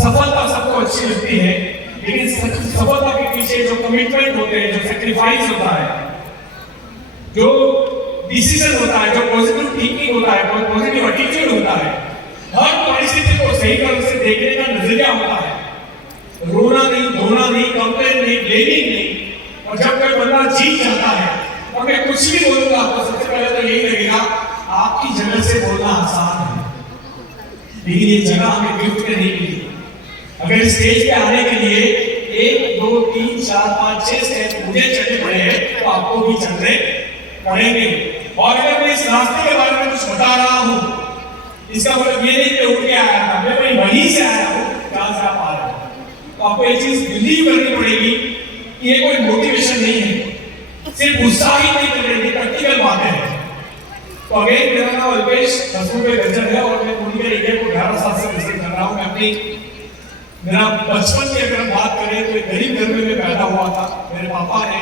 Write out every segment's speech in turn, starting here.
सफलता सबको अच्छी लगती है, लेकिन सफलता के पीछे जो कमिटमेंट होते हैं, जो सेक्रीफाइस होता है, जो डिसीजन होता है, जो पॉजिटिव थिंकिंग होता है, पॉजिटिव एटीट्यूड होता है, हर परिस्थिति को सही तरह से देखने का नजरिया होता है, रोना नहीं, धोना नहीं, कंप्लेन नहीं, ब्लेमिंग नहीं। और जब कोई बंदा जीत जाता है, और मैं कुछ भी बोलूंगा आपको, सबसे पहले तो यही लगेगा आपकी जगह से बोलना आसान है, लेकिन ये जगह हमें गिफ्ट में नहीं मिली। अगर स्टेज पे आने के लिए 1 2 3 4 5 6 स्टेप मुझे चढ़ने पड़े हैं, तो आपको भी चढ़ने पड़ेंगे। और अगर मैं इस रास्ते के बारे में कुछ बता रहा हूं, इसका मतलब ये नहीं कि उठ के आया था, मैं वहीं से आया हूं जहां से आप आ रहे हैं। तो आपको ये चीज बिलीव करनी पड़ेगी कि ये कोई मोटिवेशन नहीं है, सिर्फ उत्साहित नहीं कर रही, प्रैक्टिकल बातें हैं। तो अगेन मेरा नाम अल्पेश हसमुखे गज्जर है और मैं मुंगेर एरिया को 11 साल से विजिट कर रहा हूँ। मैं अपनी मेरा बचपन की अगर हम बात करें तो एक गरीब घर में मैं पैदा हुआ था। मेरे पापा ने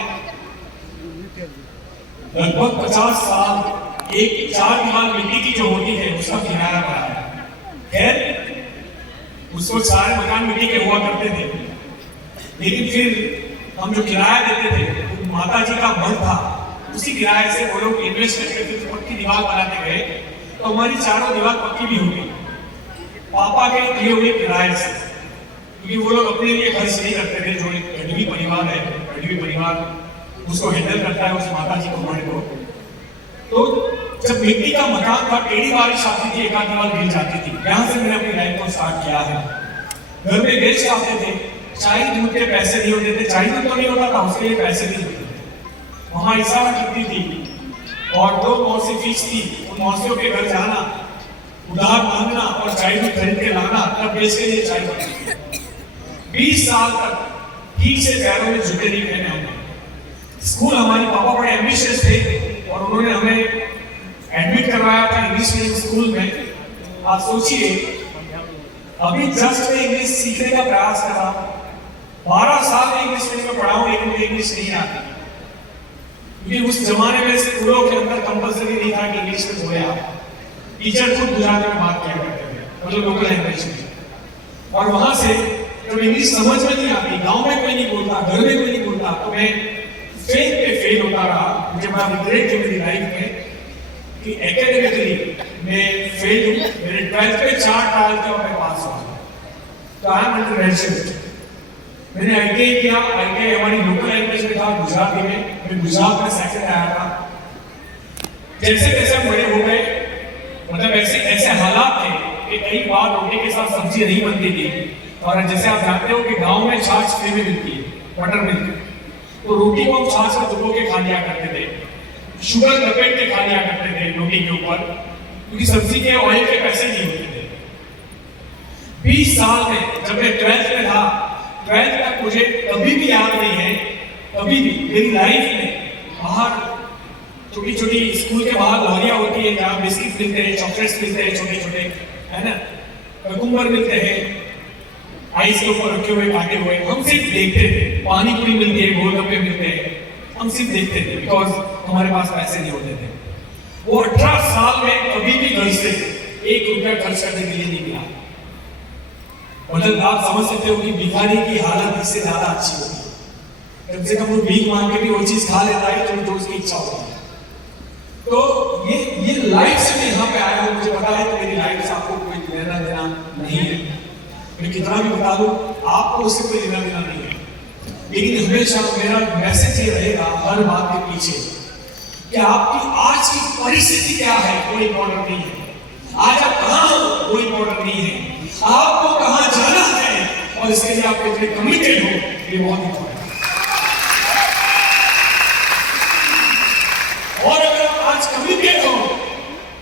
लगभग 50 साल एक 4 दीवार मिट्टी की जो होती है उसका किराया बनाया। खैर उसको सारे मकान मिट्टी के हुआ करते थे, लेकिन फिर हम जो किराया देते थे तो माता जी का मन था, उसी किराए से वो लोग इन्वेस्ट करके फिर पक्की दीवार बनाते गए, तो हमारी चारों दीवार पक्की भी हो गई पापा के दिए हुए किराए से, क्योंकि वो लोग अपने लिए खर्च नहीं करते थे। जो एक गरीबी परिवार है, गरीबी परिवार उसको हैंडल करता है, उस माता जी को मर्द को। तो जब मिट्टी का मकान था, टेढ़ी बारिश आती थी, एक आध दीवार गिर जाती थी। यहाँ से मैंने अपनी लाइफ को स्टार्ट किया है। घर में गेस्ट आते थे, चाय दूध के पैसे नहीं होते थे, चाय दूध तो नहीं होता था, उसके लिए पैसे नहीं होते थे। वहां इशारा करती थी और 2 मौसी फीस थी, उन मौसियों के घर जाना, उधार मांगना और चाय दूध खरीद के लाना, तब देश के लिए चाय बनती। 20 साल तक ठीक से पैरों में जूते नहीं पहने हमने। स्कूल हमारे पापा बड़े एम्बिशियस थे और उन्होंने हमें एडमिट करवाया था इंग्लिश मीडियम स्कूल में। आप सोचिए, अभी जस्ट मैं इंग्लिश सीखने का प्रयास कर रहा हूँ, 12 साल में इंग्लिश मीडियम में पढ़ा हूँ, लेकिन मुझे इंग्लिश नहीं आती, क्योंकि उस जमाने में स्कूलों के अंदर कंपल्सरी नहीं था कि इंग्लिश में बोले आप। टीचर खुद गुजराती में बात किया करते थे, मतलब लोकल लैंग्वेज में। और वहां से जब इंग्लिश समझ में नहीं आती, गांव में कोई नहीं बोलता, घर में कोई नहीं बोलता, तो मैं फेल पे फेल होता रहा। मुझे बड़ा रिग्रेट है मेरी लाइफ में कि एकेडमिकली मैं फेल हूँ। मेरे 12th पे 4 ट्रायल थे और मैं पास हुआ। तो आई एम अंडर ग्रेजुएट। मैंने ITI किया। ITI हमारी लोकल लैंग्वेज में था, गुजराती में। मैं गुजरात में सेकंड आया था। जैसे जैसे हम बड़े हो गए, मतलब ऐसे ऐसे हालात थे कि कई बार रोटी के साथ सब्जी नहीं बनती थी। और जैसे आप जानते हो कि गांव में छाछ फ्री में मिलती है, बटर मिल्क, तो रोटी को हम छाछ में डुबो के खा लिया करते थे, शुगर लपेट के खा लिया करते थे रोटी के ऊपर, क्योंकि सब्जी के ऑयल के पैसे नहीं होते थे। 20 साल में जब मैं 12th में था, 12th तक मुझे कभी भी याद नहीं है, कभी भी मेरी लाइफ में बाहर छोटी छोटी स्कूल के बाहर लॉरियां होती है जहाँ बिस्किट मिलते हैं, चॉकलेट्स मिलते हैं छोटे छोटे, है ना, कुकुम्बर मिलते हैं आइस के ऊपर रखे हुए काटे हुए, हम सिर्फ देखते थे। पानी पूरी मिलती है, गोलगप्पे मिलते हैं, हम सिर्फ देखते थे, बिकॉज हमारे पास पैसे नहीं होते थे। वो 18 साल में कभी भी घर से 1 रुपया खर्च करने के लिए नहीं मिला। मतलब आप समझ सकते हो कि भिखारी की हालत इससे ज्यादा अच्छी होती है। कम से कम वो भीख मांग के भी वो चीज खा लेता है जो उसकी इच्छा होती है। तो ये लाइफ से मैं यहाँ पे आया हूँ। मुझे पता है कि मेरी लाइफ से आपको कोई लेना देना नहीं है, मैं कितना भी बता दूं आपको उससे कोई लेना देना नहीं है, लेकिन हमेशा मेरा मैसेज ये रहेगा हर बात के पीछे कि आपकी आज की परिस्थिति क्या है कोई इंपॉर्टेंट नहीं है, आज आप कहाँ हो कोई इंपॉर्टेंट नहीं है, आपको कहाँ जाना है और इसके लिए आप कितने कमिटेड हो ये बहुत इंपॉर्टेंट है। और अगर आप आज कमिटेड हो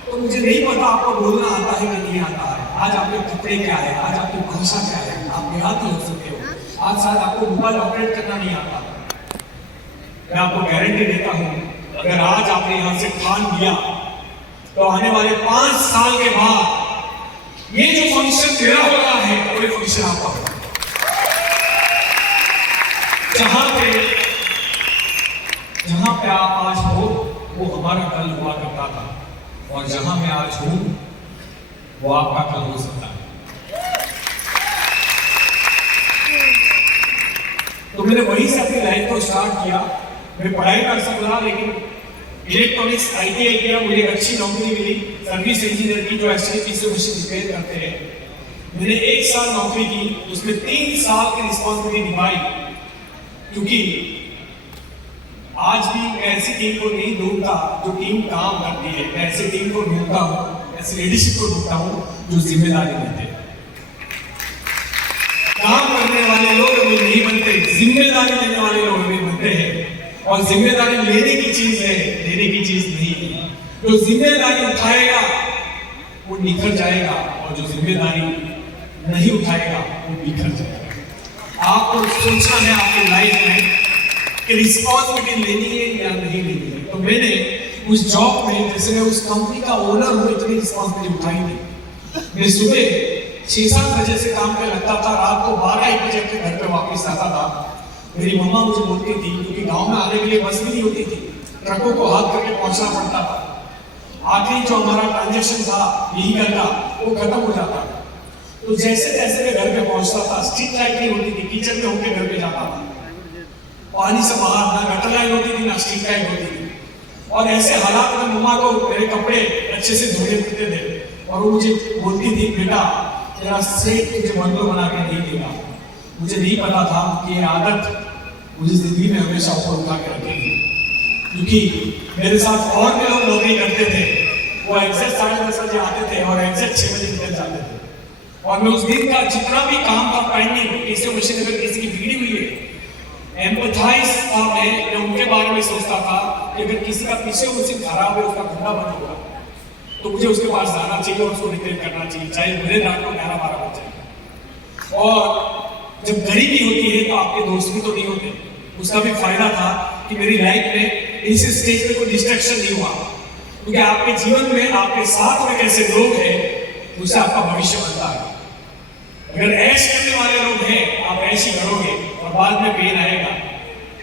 तो मुझे नहीं पता आपको बोलना आता है कि नहीं आता है, आज आपके कपड़े क्या है, आज आपकी भाषा क्या है, आप देहाती हो सकते हो, आज शायद आपको मोबाइल ऑपरेट करना नहीं आता। मैं आपको गारंटी देता हूं, अगर आज आपने यहां से ठान लिया तो आने वाले 5 साल के बाद ये जो फंक्शन मेरा हो रहा है वो फंक्शन आपका होगा। जहां पे आप आज हो वो हमारा कल हुआ करता था, और जहां मैं आज हूं वो आपका कल हो सकता है। लाइफ को स्टार्ट किया। मैं पढ़ाई कर सकता, लेकिन इलेक्ट्रॉनिक्स ITI किया, मुझे अच्छी नौकरी मिली सर्विस इंजीनियर की, जो SAP से मशीन रिपेयर करते हैं। मैंने 1 साल नौकरी की, उसमें 3 साल की रिस्पॉन्सिबिलिटी निभाई, क्योंकि आज भी मैं ऐसी टीम को नहीं ढूंढता जो टीम काम करती है। मैं ऐसी टीम को ढूंढता हूँ, ऐसी लीडरशिप को ढूंढता हूँ जो जिम्मेदारी लेते हैं। काम करने वाले लोग अभी नहीं बनते, जिम्मेदारी लेने वाले लोग अभी बनते हैं। और जिम्मेदारी लेने की चीज है, देने की चीज नहीं है। जो जिम्मेदारी उठाएगा वो निखर जाएगा, और जो जिम्मेदारी नहीं उठाएगा वो बिखर जाएगा। आपको सोचना है आपकी लाइफ में कि रिस्पॉन्सिबिलिटी लेनी है या नहीं लेनी है। तो मैंने उस जॉब में, जैसे मैं उस कंपनी का ओनर हूँ, इतनी रिस्पॉन्सिबिलिटी उठाई थी। मैं सुबह 6-7 बजे से काम पे लगता था, रात को 12-1 बजे अपने घर पे वापस आता था। मेरी मम्मा मुझे बोलती थी, क्योंकि गांव में आने के लिए बस भी नहीं होती थी, ट्रकों को हाथ करके पहुंचना पड़ता था। आखिरी जो हमारा ट्रांजेक्शन था व्हीकल का, वो खत्म हो जाता था। तो जैसे जैसे मैं घर पे पहुंचता था, स्ट्रीट लाइट नहीं होती थी, किचन में होकर घर पे जाता था। पानी से बाहर ना गटर लाइन होती थी ना स्ट्रीट लाइट होती थी, और ऐसे हालात में मम्मा को मेरे कपड़े अच्छे से धोने पड़ते थे। और वो मुझे बोलती थी, बेटा तेरा सेठ तुझे बंगलो बना के नहीं देगा। मुझे नहीं पता था कि ये आदत मुझे जिंदगी में हमेशा ऊपर उठा के रखेगी, क्योंकि मेरे साथ और भी लोग नौकरी करते थे। वो एग्जैक्ट 10:30 बजे आते थे और एग्जैक्ट 6 बजे निकल जाते थे। और मैं उस दिन का जितना भी काम था, पेंडिंग किसी मशीन अगर किसी की बिगड़ी हुई है, एम्पथाइज था, मैं उनके बारे में सोचता था कि अगर किसी का पीछे मशीन खराब है, उसका धंधा बंद होगा, तो मुझे उसके पास जाना चाहिए और उसको रिपेयर करना चाहिए, चाहे मेरे रात को 11-12 बजे। और जब गरीबी होती है तो आपके दोस्त भी तो नहीं होते। उसका भी फायदा था कि मेरी लाइफ में इस स्टेज पे कोई डिस्ट्रैक्शन नहीं हुआ, क्योंकि आपके जीवन में आपके साथ में कैसे लोग हैं उससे आपका भविष्य बनता है। अगर ऐश करने वाले लोग हैं, आप ऐश ही करोगे और बाद में पेन आएगा।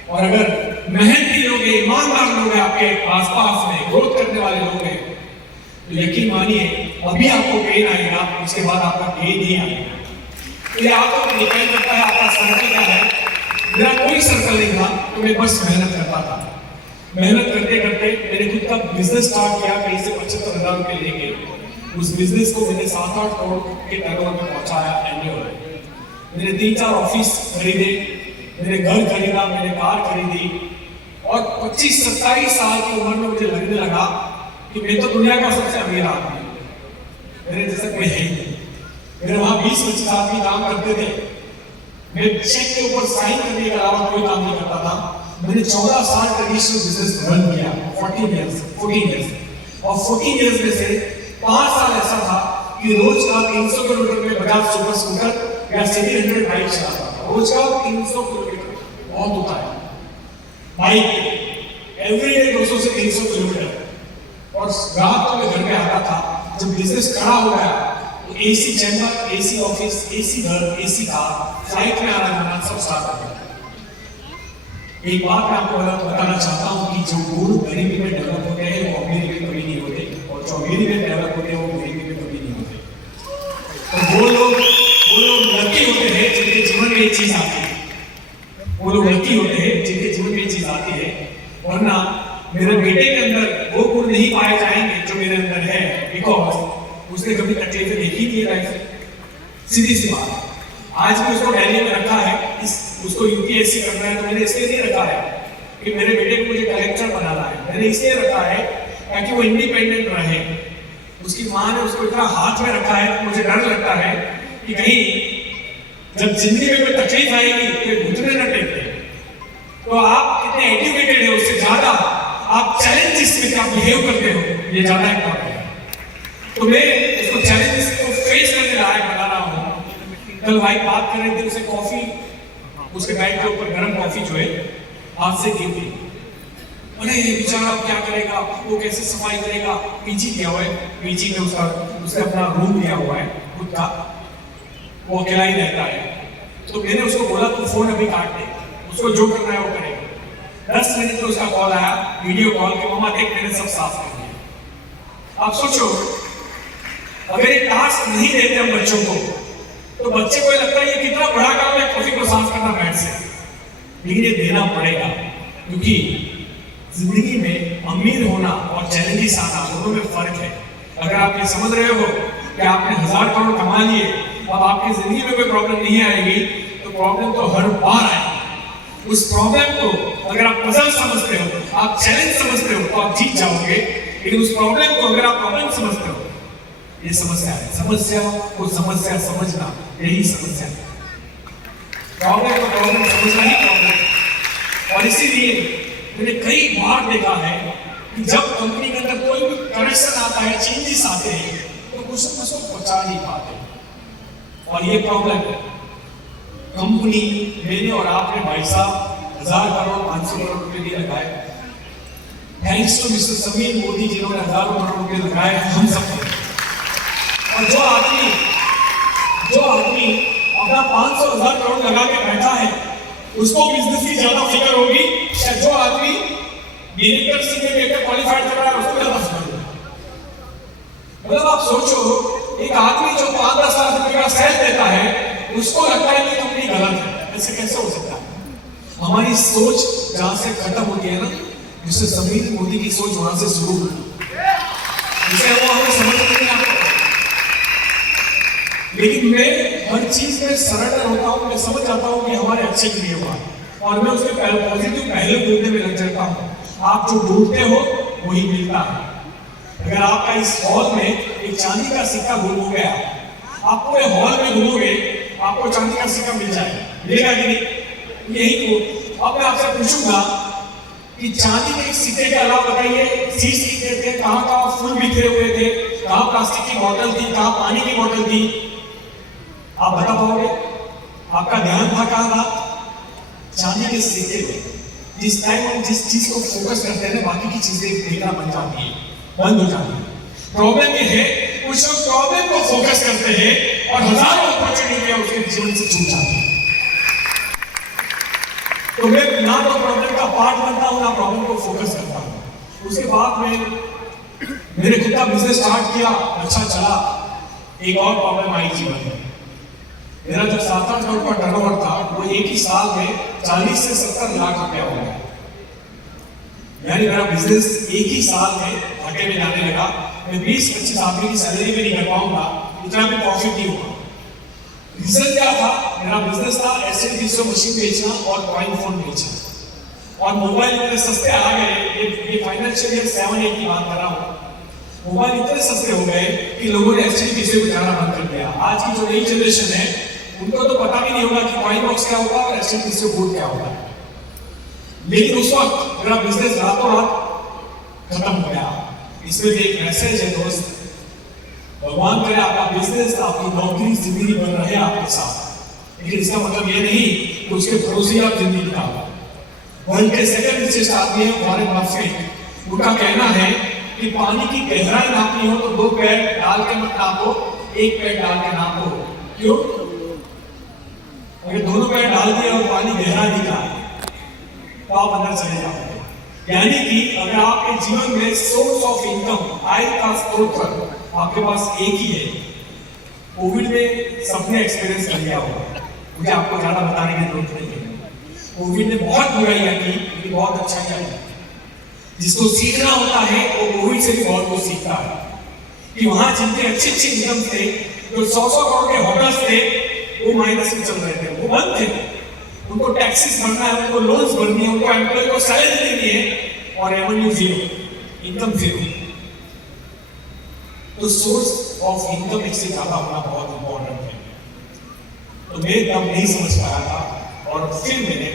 और अगर मेहनती लोग हैं, ईमानदार लोग हैं आपके आसपास में, ग्रोथ करने वाले लोग हैं, तो यकीन मानिए अभी आपको पेन आएगा, उसके बाद आपका पेन नहीं आएगा। तो ये आपको डिपेंड करता है आपका सर्कल क्या है। मेरा कोई सर्कल नहीं था, तो मैं बस मेहनत करता था। मेहनत करते करते मैंने खुद का बिजनेस स्टार्ट किया, कहीं से 75,000 रुपये लेके। उस बिजनेस को मैंने 7-8 करोड़ के टर्नओवर में पहुंचाया एनुअल। मैंने 3-4 ऑफिस खरीदे, मैंने घर खरीदा, मैंने कार खरीदी, और 25-27 साल की उम्र में मुझे लगने लगा कि मैं तो दुनिया का सबसे अमीर आदमी हूं, मेरे जैसा कोई है ही नहीं। मेरे वहां 20-25 आदमी काम करते थे, मैं चेक के ऊपर साइन करने के अलावा कोई काम नहीं करता था। मैंने 14 साल ट्रेडिशनल बिजनेस रन किया, 14 इयर्स। और 14 इयर्स में से 5 साल ऐसा था कि रोज का 300 किलोमीटर में बजाज सुपर स्कूटर या सिटी 100 बाइक चलाता था। रोज का 300 किलोमीटर बहुत होता है बाइक, एवरीडे 200 से 300 किलोमीटर। और रात को मैं घर पे आता था, जब बिजनेस खड़ा हो गया तो AC chamber, AC office, AC घर, AC कार, फ्लाइट में आना जाना सब स्टार्ट हो गया। एक बात मैं आपको बताना चाहता हूँ कि जो लोग गरीबी में डेवलप होते हैं वो अमीरी में कभी नहीं होते, और जो अमीरी में डेवलप होते हैं वो गरीबी में कभी नहीं होते। तो वो लोग लकी होते हैं जिनके जीवन में ये चीज आती है। वो लोग लकी होते हैं जिनके जीवन में ये चीज आती है, वरना मेरे बेटे के अंदर वो गुण नहीं पाए जाएंगे जो मेरे अंदर है, बिकॉज उसने कभी तकलीफें देखी नहीं है लाइफ में। सीधी सी बात। आज भी उसको दिल्ली में रखा है, उसको UPSC करना है, तो मैंने इसलिए नहीं रखा है कि मेरे बेटे को मुझे कलेक्टर बनाना है। मैंने इसलिए रखा है ताकि वो इंडिपेंडेंट रहे। उसकी माँ ने उसको इतना हाथ में रखा है, तो मुझे डर लगता है कि कहीं जब जिंदगी में कोई तकलीफ आएगी तो घुटने न टेक दे। तो आप कितने एजुकेटेड है, उससे ज्यादा आप चैलेंजेस में क्या बिहेव करते हो, ये ज्यादा इंपॉर्टेंट है। तो मैं इसको चैलेंजेस को फेस करने लायक बना रहा हूँ। कल भाई बात कर रहे थे, उसे कॉफी, उसके बैग के ऊपर गर्म कॉफी जो है हाथ से गिर गई। अरे ये बेचारा क्या करेगा, वो कैसे सफाई करेगा। पीजी लिया हुआ है, पीजी में उसने अपना रूम लिया हुआ है खुद का, वो अकेला ही रहता है। तो मैंने उसको बोला तू फोन अभी काट दे, उसको जो करना है वो करेगा। 10 मिनट में उसका कॉल आया, वीडियो कॉल के, मम्मा देख मैंने सब साफ कर दिया। आप सोचो अगर ये टास्क नहीं देते हम बच्चों को, तो बच्चे को लगता है ये कितना बड़ा काम है कॉफी को साफ करना बेड से। लेकिन ये देना पड़ेगा, क्योंकि जिंदगी में अमीर होना और चैलेंजेस आना दोनों में फर्क है। अगर आप ये समझ रहे हो कि आपने 1000 करोड़ कमा लिए, अब आपकी जिंदगी में कोई प्रॉब्लम नहीं आएगी, तो प्रॉब्लम तो हर बार आएगी। उस प्रॉब्लम को अगर आप पजल समझते हो, आप चैलेंज समझते हो, तो आप जीत जाओगे। लेकिन उस प्रॉब्लम को अगर आप प्रॉब्लम समझते हो, ये समस्या है। समस्या को समस्या समझना, यही समस्या है। प्रॉब्लम को प्रॉब्लम समझना ही प्रॉब्लम। और इसीलिए मैंने कई बार देखा है कि जब कंपनी के अंदर कोई भी करेक्शन आता है, चेंजेस आते हैं, तो कुछ न कुछ पहुंचा नहीं पाते। और ये प्रॉब्लम है। कंपनी मैंने और आपने भाई साहब 1000 करोड़ 500 करोड़ रुपए दिए लगाए, thanks to mister Sameer Modi जिन्होंने हजारों करोड़ रुपए लगाए हम सब। और जो आदमी अपना 500-1000 करोड़ लगा के बैठा है, उसको बिजनेस की ज्यादा फिक्र होगी, या जो आदमी डायरेक्टर सीनियर क्वालिफाइड कर रहा है उसको ज्यादा फिक्र होगी। मतलब आप सोचो, एक आदमी जो 5-10 लाख रुपए का सेल देता है, उसको लगता है कि कंपनी गलत है। ऐसे कैसे हो सकता है? हमारी सोच जहां से खत्म होती है ना, मिस्टर समीर मोदी की सोच वहां से शुरू होती है। इसे वो हमें समझ नहीं आता। लेकिन मैं हर चीज में सरेंडर होता हूँ, मैं समझ जाता हूँ कि हमारे अच्छे के लिए हुआ, और मैं उसके पॉजिटिव पहले ढूंढने में लग जाता हूँ। आप जो ढूंढते हो वही मिलता है। अगर आपका इस हॉल में एक चांदी का सिक्का गुम हो गया, आप पूरे हॉल में घूमोगे, आपको चांदी का सिक्का मिल जाए, मिलेगा कि नहीं? यही तो अब मैं आपसे पूछूंगा कि चांदी के सिक्के के अलावा बताइए, सीट्स कितने थे, कहाँ फूल बिखरे हुए थे, कहाँ प्लास्टिक की बोतल थी, कहाँ पानी की बोतल थी? आप बता पाओगे? आपका ध्यान था कहाँ था? चांदी के सिक्के में। जिस टाइम हम जिस चीज को फोकस करते हैं, बाकी की चीजें देखना बन जाती है, बंद हो जाती है। प्रॉब्लम ये है, कुछ लोग प्रॉब्लम को फोकस करते हैं और हजारों अपॉर्चुनिटियां उसके जीवन से छूट जाती है। तो मैं ना तो प्रॉब्लम का पार्ट बनता हूं, ना प्रॉब्लम को फोकस करता हूं। उसके बाद मैंने खुद का बिजनेस स्टार्ट किया, अच्छा चला। एक और प्रॉब्लम आई जीवन में। मेरा जो 7-8 करोड़ का टर्नओवर था, वो एक ही साल में 40 से 70 लाख रुपया हो गया। यानी मेरा बिजनेस एक ही साल में घाटे में जाने लगा। मैं 20-25 आदमी की सैलरी में नहीं कर पाऊंगा, इतना भी प्रॉफिट नहीं हुआ। रीजन क्या था? मेरा बिजनेस था SL300 मशीन बेचना और कॉइन फोन बेचना। और मोबाइल इतने सस्ते आ गए, ये फाइनेंशियल ईयर 7-8 की बात कर रहा हूँ। मोबाइल इतने सस्ते हो गए कि लोगों ने SL300 को जाना बंद कर दिया। आज की जो नई जनरेशन है, उनको तो पता भी नहीं होगा कि कॉइन बॉक्स क्या होगा और SL300 बोर्ड क्या होगा। लेकिन उस वक्त मेरा बिजनेस रातों रात खत्म हो गया। इसमें भी एक मैसेज है दोस्त, भगवान करे आपका बिजनेस, आपकी नौकरी, जिंदगी बन रहे आपके साथ, लेकिन इसका मतलब ये नहीं कि उसके भरोसे आप जिंदगी बिताओ। वर्ल्ड के सेकंड रिचेस्ट आदमी है वॉरेन बफेट। उनका कहना है कि पानी की गहराई नापनी हो तो 2 पैर डाल के मत नापो, 1 पैर डाल के नापो। क्यों? अगर दोनों पैर डाल दिए और पानी गहरा दिखा तो आप अंदर चले जाओगे। यानी कि अगर आपके जीवन में सोर्स ऑफ इनकम, आय का स्रोत आपके पास एक ही है। कोविड में सबने एक्सपीरियंस कर लिया होगा, मुझे आपको ज्यादा बताने की जरूरत नहीं है। कोविड ने बहुत बुराइयां की, लेकिन बहुत अच्छा किया। जिसको सीखना होता है वो कोविड से भी बहुत कुछ सीखता है। कि वहां जिनके अच्छे इनकम थे, जो 100 करोड़ के होटल्स थे, वो माइनस में चल रहे थे, वो बंद थे। उनको टैक्सेस भरना है, उनको लोन्स भरनी है, उनको एम्प्लॉय को सैलरी देनी है, और रेवेन्यू जीरो, इनकम जीरो। तो सोर्स ऑफ इनकम इससे ज्यादा होना बहुत इंपॉर्टेंट है। तो मैं तब नहीं समझ पाया था, और फिर मैंने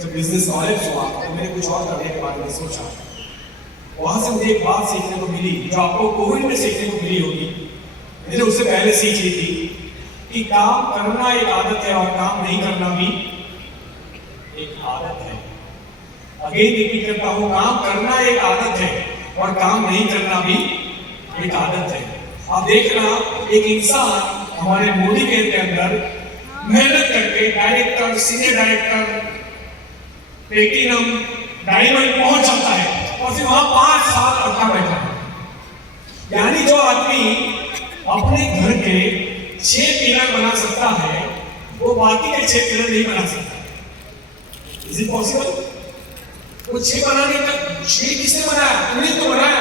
जब बिजनेस नॉलेज हुआ तो मैंने कुछ और करने के बारे में सोचा। वहां से मुझे एक बात सीखने को मिली, जो आपको कोविड में सीखने को मिली होगी, मैंने उससे पहले सीख ली थी कि काम करना एक आदत है और काम नहीं करना भी एक आदत है। अगेन रिपीट करता हूं, काम करना एक आदत है और काम नहीं करना भी एक आदत है। आप देखना, एक इंसान हमारे मोदी केयर के अंदर मेहनत करके director, senior director, platinum, diamond पहुंच जाता है और फिर वहां 5 साल अटका बैठा है। यानी जो आदमी अपने घर के 6 पिलर बना सकता है, वो बाकी के 6 पिलर नहीं बना सकता। Is it possible? वो 6 बनाने का 6 किसने बनाया? तुमने तो बनाया।